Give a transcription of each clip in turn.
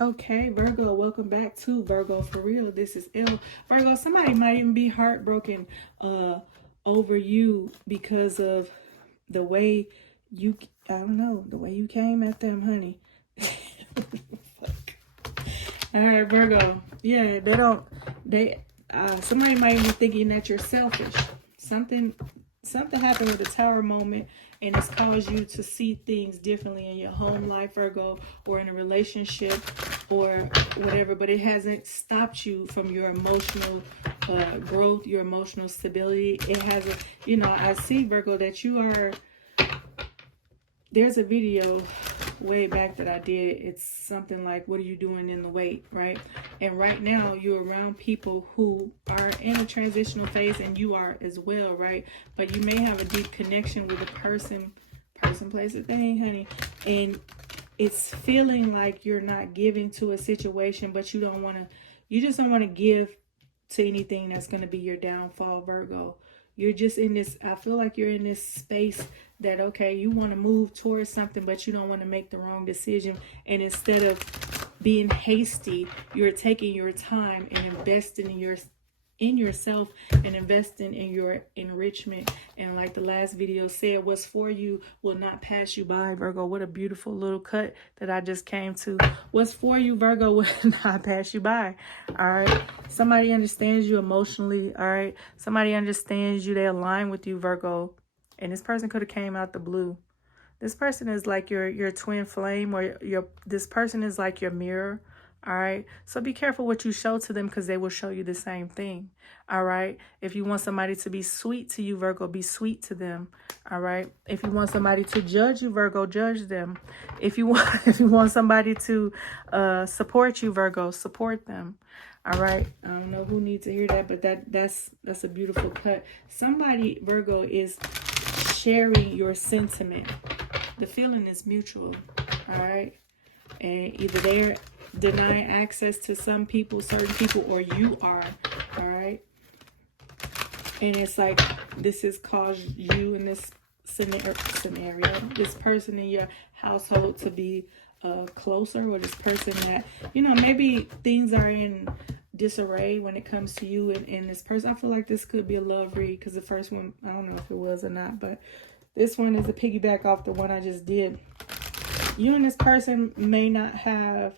Okay, Virgo, welcome back to Virgo for Real. This is L. Virgo, somebody might even be heartbroken over you because of the way you, I don't know, the way you came at them, honey. Fuck. All right, Virgo. Yeah, somebody might be thinking that you're selfish. Something happened with the Tower moment, and it's caused you to see things differently in your home life, Virgo, or in a relationship or whatever, but it hasn't stopped you from your emotional growth, your emotional stability. It hasn't, I see, Virgo, that you are, there's a video way back that I did. It's something like, what are you doing in the wait, right? And right now you're around people who are in a transitional phase, and you are as well, right? But you may have a deep connection with a person, place, a thing, honey, and it's feeling like you're not giving to a situation, but you just don't want to give to anything that's going to be your downfall, Virgo. You're just in this, I feel like you're in this space that, okay, you want to move towards something, but you don't want to make the wrong decision. And instead of being hasty, you're taking your time and investing in yourself and investing in your enrichment. And like the last video said, what's for you will not pass you by, Virgo. What a beautiful little cut that I just came to. What's for you, Virgo, will not pass you by. All right. Somebody understands you emotionally. All right. Somebody understands you. They align with you, Virgo. And this person could have came out the blue. This person is like your twin flame, or this person is like your mirror. All right. So be careful what you show to them, because they will show you the same thing. All right. If you want somebody to be sweet to you, Virgo, be sweet to them. All right. If you want somebody to judge you, Virgo, judge them. If you want somebody to support you, Virgo, support them. All right. I don't know who needs to hear that, but that's a beautiful cut. Somebody, Virgo, is sharing your sentiment. The feeling is mutual. All right. And either they're denying access to some people, certain people, or you are. All right. And it's like this has caused you in this scenario, this person in your household to be closer, or this person that, maybe things are in disarray when it comes to you and this person. I feel like this could be a love read, because the first one, I don't know if it was or not, but this one is a piggyback off the one I just did. You and this person may not have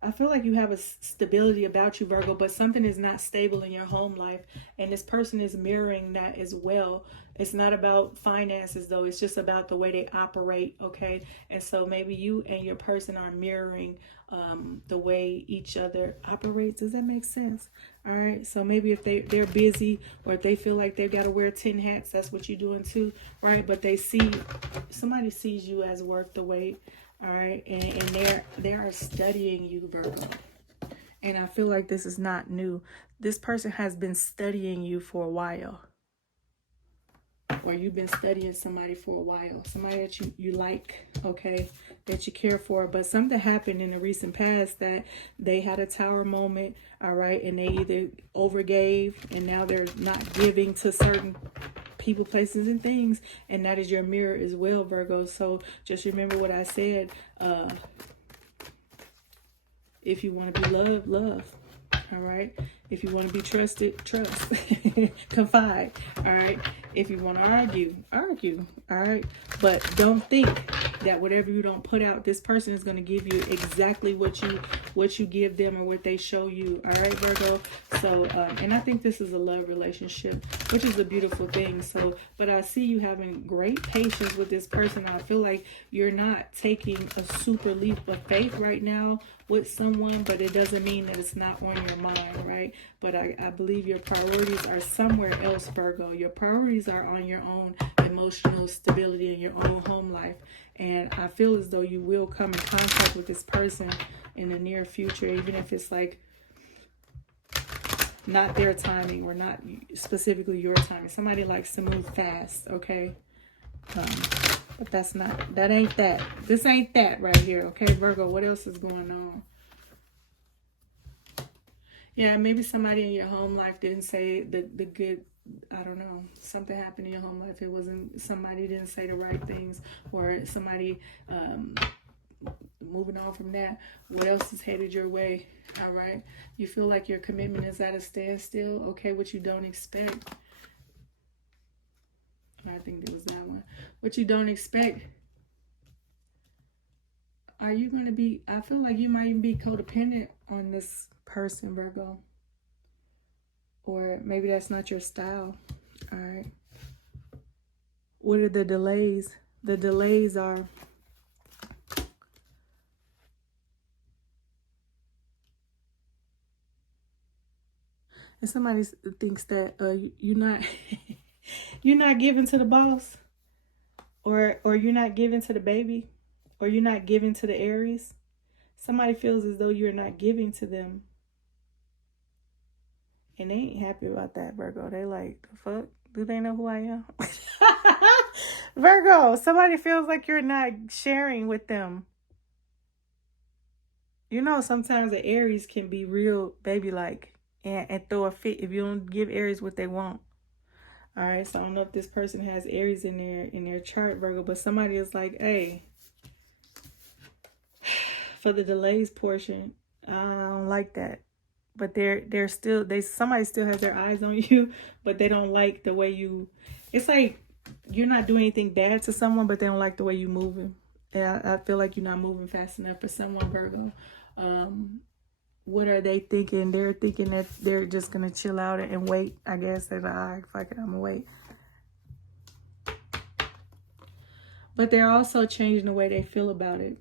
I feel like you have a stability about you, Virgo, but something is not stable in your home life, and this person is mirroring that as well. It's not about finances, though. It's just about the way they operate, okay? And so maybe you and your person are mirroring the way each other operates. Does that make sense? All right. So maybe if they're busy, or if they feel like they've got to wear 10 hats, that's what you're doing too, right? But somebody sees you as worth the wait. All right, and they are studying you, Virgo. And I feel like this is not new. This person has been studying you for a while. Or you've been studying somebody for a while. Somebody that you like, okay, that you care for. But something happened in the recent past that they had a Tower moment, all right, and they either overgave, and now they're not giving to certain people, places, and things, and that is your mirror as well, Virgo. So just remember what I said. If you want to be loved, love. All right. If you want to be trusted, trust. Confide. All right. If you want to argue, argue. All right. But don't think that whatever you don't put out, this person is going to give you exactly what you give them, or what they show you. All right, Virgo. So, and I think this is a love relationship, which is a beautiful thing. So, but I see you having great patience with this person. I feel like you're not taking a super leap of faith right now with someone, but it doesn't mean that it's not on your mind, right? But I believe your priorities are somewhere else, Virgo. Your priorities are on your own emotional stability and your own home life. And I feel as though you will come in contact with this person in the near future, even if it's like not their timing, or not specifically your timing. Somebody likes to move fast, okay? But that ain't that. This ain't that right here, okay, Virgo? What else is going on? Yeah, maybe somebody in your home life didn't say the good I don't know, something happened in your home life. It wasn't, somebody didn't say the right things, or somebody, moving on from that, what else is headed your way? All right. You feel like your commitment is at a standstill. Okay, what you don't expect. I think there was that one. What you don't expect. Are you going to be, I feel like you might even be codependent on this person, Virgo. Or maybe that's not your style. All right. What are the delays? The delays are, and somebody thinks that you're not you're not giving to the boss, or you're not giving to the baby, or you're not giving to the Aries. Somebody feels as though you're not giving to them, and they ain't happy about that, Virgo. They like, the fuck? Do they know who I am? Virgo, somebody feels like you're not sharing with them. You know, sometimes the Aries can be real baby-like and throw a fit if you don't give Aries what they want. All right, so I don't know if this person has Aries in their chart, Virgo, but somebody is like, hey, for the delays portion, I don't like that. But they're still, somebody still has their eyes on you, but they don't like the way you, it's like you're not doing anything bad to someone, but they don't like the way you moving. And I feel like you're not moving fast enough for someone, Virgo. What are they thinking? They're thinking that they're just gonna chill out and wait. I guess they're like, all right, fuck it, I'm gonna wait. But they're also changing the way they feel about it.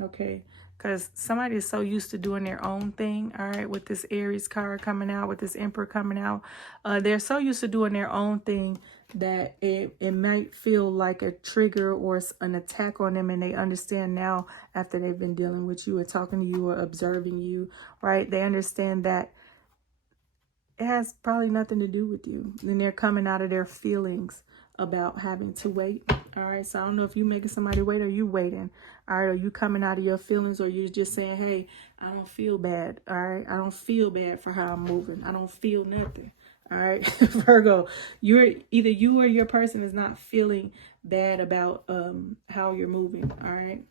Okay, because somebody is so used to doing their own thing. All right, with this Aries card coming out, with this Emperor coming out, they're so used to doing their own thing that it might feel like a trigger or an attack on them, and they understand now after they've been dealing with you or talking to you or observing you, right? They understand that it has probably nothing to do with you. And they're coming out of their feelings about having to wait. All right, so I don't know if you making somebody wait or you waiting. All right, are you coming out of your feelings, or you're just saying, hey, I don't feel bad. All right, I don't feel bad for how I'm moving. I don't feel nothing. All right, Virgo, either you or your person is not feeling bad about how you're moving. All right.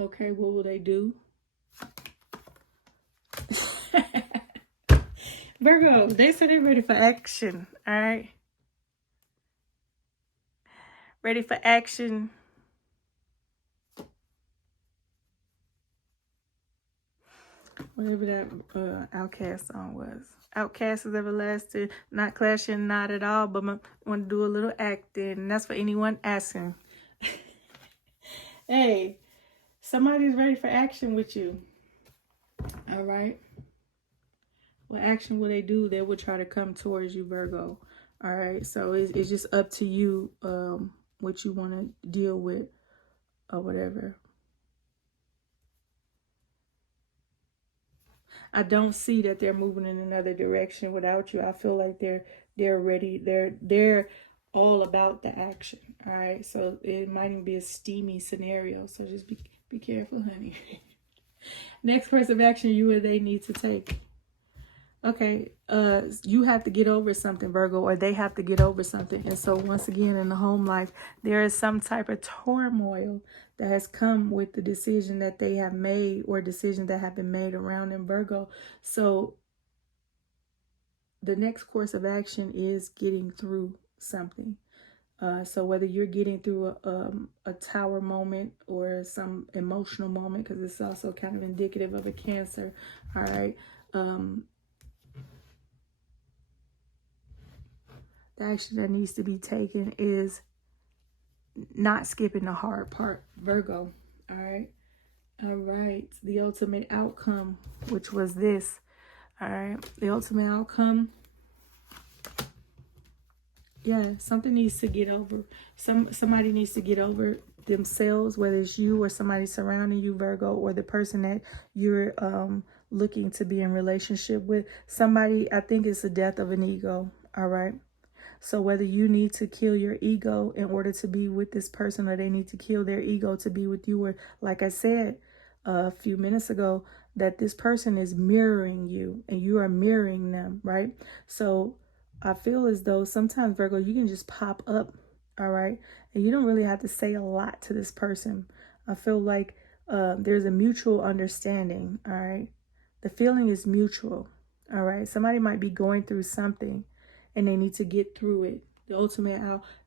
Okay, what will they do? Virgo, they said they're ready for action. All right. Ready for action. Whatever that Outcast song was. Outcast is everlasting, not clashing, not at all, but I want to do a little acting. And that's for anyone asking. Hey, somebody's ready for action with you. All right. What action will they do? They will try to come towards you, Virgo. All right. So it's just up to you what you want to deal with or whatever. I don't see that they're moving in another direction without you. I feel like they're ready. They're all about the action. All right. So it might even be a steamy scenario. So just be careful, honey. Next course of action you or they need to take. Okay, you have to get over something, Virgo, or they have to get over something. And so once again, in the home life, there is some type of turmoil that has come with the decision that they have made, or decisions that have been made around them, Virgo. So the next course of action is getting through something. So whether you're getting through a tower moment or some emotional moment, because it's also kind of indicative of a Cancer, all right? The action that needs to be taken is not skipping the hard part, Virgo. All right. All right. The ultimate outcome, which was this. All right. The ultimate outcome. Yeah, something needs to get over. Somebody needs to get over themselves, whether it's you or somebody surrounding you, Virgo, or the person that you're looking to be in relationship with. Somebody, I think it's the death of an ego. All right. So whether you need to kill your ego in order to be with this person, or they need to kill their ego to be with you, or like I said a few minutes ago, that this person is mirroring you and you are mirroring them, right? So I feel as though sometimes, Virgo, you can just pop up, all right? And you don't really have to say a lot to this person. I feel like there's a mutual understanding, all right? The feeling is mutual, all right? Somebody might be going through something and they need to get through it. The ultimate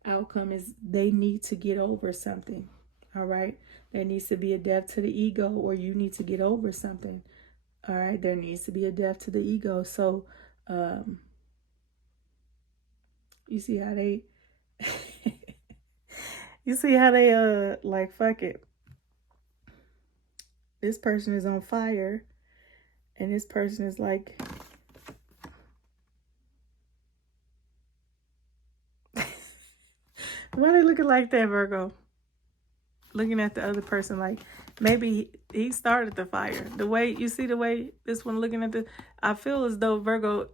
outcome is they need to get over something, all right? There needs to be a death to the ego, or you need to get over something, all right? There needs to be a death to the ego. So, you see how they, you see how they, like, fuck it. This person is on fire, and this person is like, why are they looking like that, Virgo? Looking at the other person like maybe he started the fire. The way you see the way this one looking at the, I feel as though Virgo,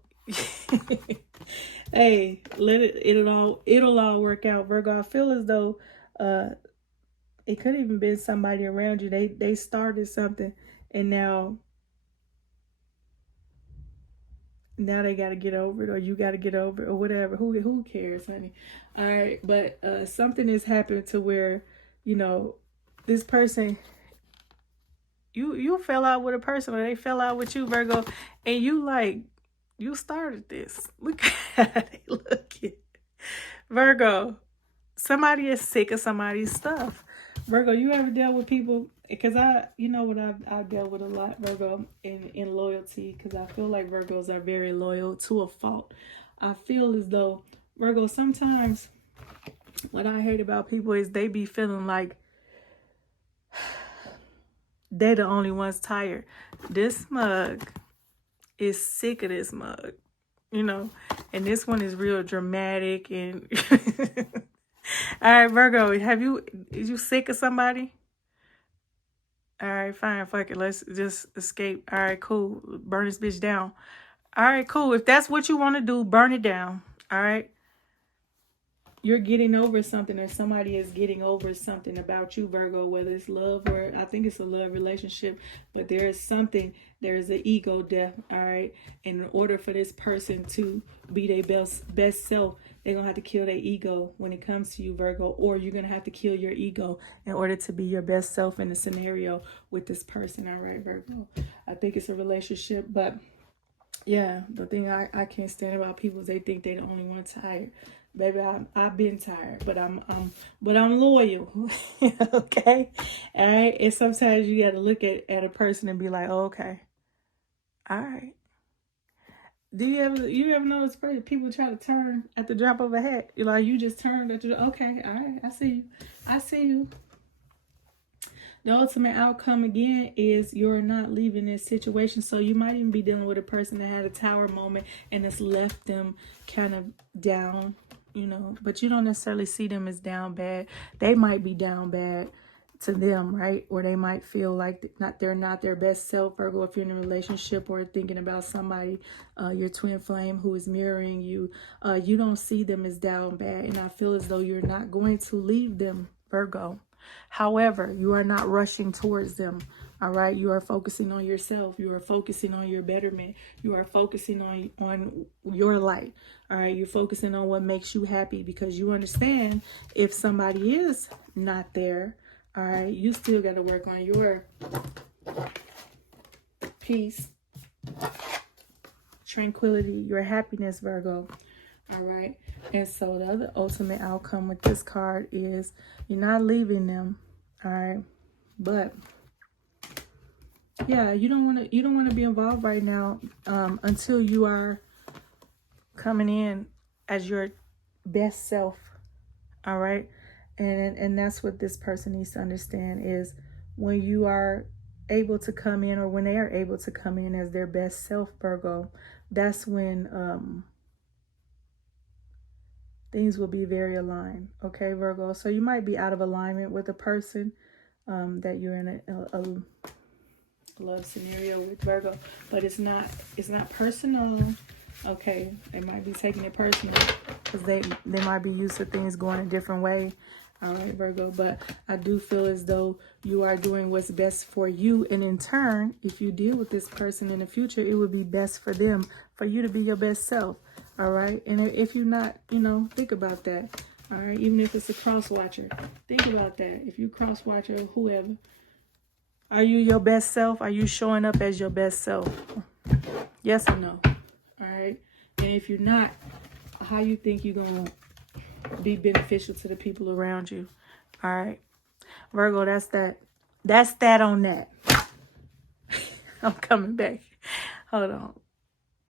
hey, it'll all work out, Virgo. I feel as though it could even been somebody around you. They started something and now they got to get over it, or you got to get over it, or whatever. Who cares, honey? All right, but something has happened to where, you know, this person, you fell out with a person, or they fell out with you, Virgo, and you started this. Look how they looking, Virgo. Somebody is sick of somebody's stuff. Virgo, you ever dealt with people? Because you know what, I've dealt with a lot, Virgo, in loyalty, because I feel like Virgos are very loyal to a fault. I feel as though, Virgo, sometimes what I hate about people is they be feeling like they're the only ones tired. This mug is sick of this mug, you know, and this one is real dramatic and all right, Virgo, is you sick of somebody? All right, fine, fuck it, let's just escape. All right, cool, burn this bitch down. All right, cool, if that's what you want to do, burn it down. All right, you're getting over something, or somebody is getting over something about you, Virgo, whether it's love, or I think it's a love relationship, but there is an ego death, all right? And in order for this person to be their best self, they're going to have to kill their ego when it comes to you, Virgo, or you're going to have to kill your ego in order to be your best self in the scenario with this person, all right, Virgo? I think it's a relationship, but yeah, the thing I can't stand about people is they think they're the only one tired. Baby, I've been tired, but I'm loyal. Okay, all right. And sometimes you got to look at a person and be like, oh, okay, all right. Do you ever notice people try to turn at the drop of a hat? You're like, you just turned at the, okay, all right, I see you. The ultimate outcome again is you're not leaving this situation. So you might even be dealing with a person that had a tower moment and it's left them kind of down, you know, but you don't necessarily see them as down bad. They might be down bad to them, right? Or they might feel like they're not their best self, Virgo, if you're in a relationship or thinking about somebody, your twin flame who is mirroring you. You don't see them as down bad. And I feel as though you're not going to leave them, Virgo. However, you are not rushing towards them. All right. You are focusing on yourself. You are focusing on your betterment. You are focusing on your light. All right. You're focusing on what makes you happy, because you understand if somebody is not there, all right, you still got to work on your peace, tranquility, your happiness, Virgo. All right. And so the other ultimate outcome with this card is you're not leaving them. All right. But yeah, you don't want to be involved right now until you are coming in as your best self. All right. And that's what this person needs to understand is when you are able to come in, or when they are able to come in as their best self, Virgo, that's when things will be very aligned. Okay, Virgo. So you might be out of alignment with a person that you're in a love scenario with, Virgo, but it's not personal. Okay, they might be taking it personal because they might be used to things going a different way. All right, Virgo, but I do feel as though you are doing what's best for you. And in turn, if you deal with this person in the future, it would be best for them, for you to be your best self. All right. And if you're not, you know, think about that. All right. Even if it's a cross watcher, think about that. If you cross watcher, whoever, are you your best self? Are you showing up as your best self? Yes or no? All right. And if you're not, how you think you're going to be beneficial to the people around you? All right, Virgo, that's that on that. I'm coming back. Hold on.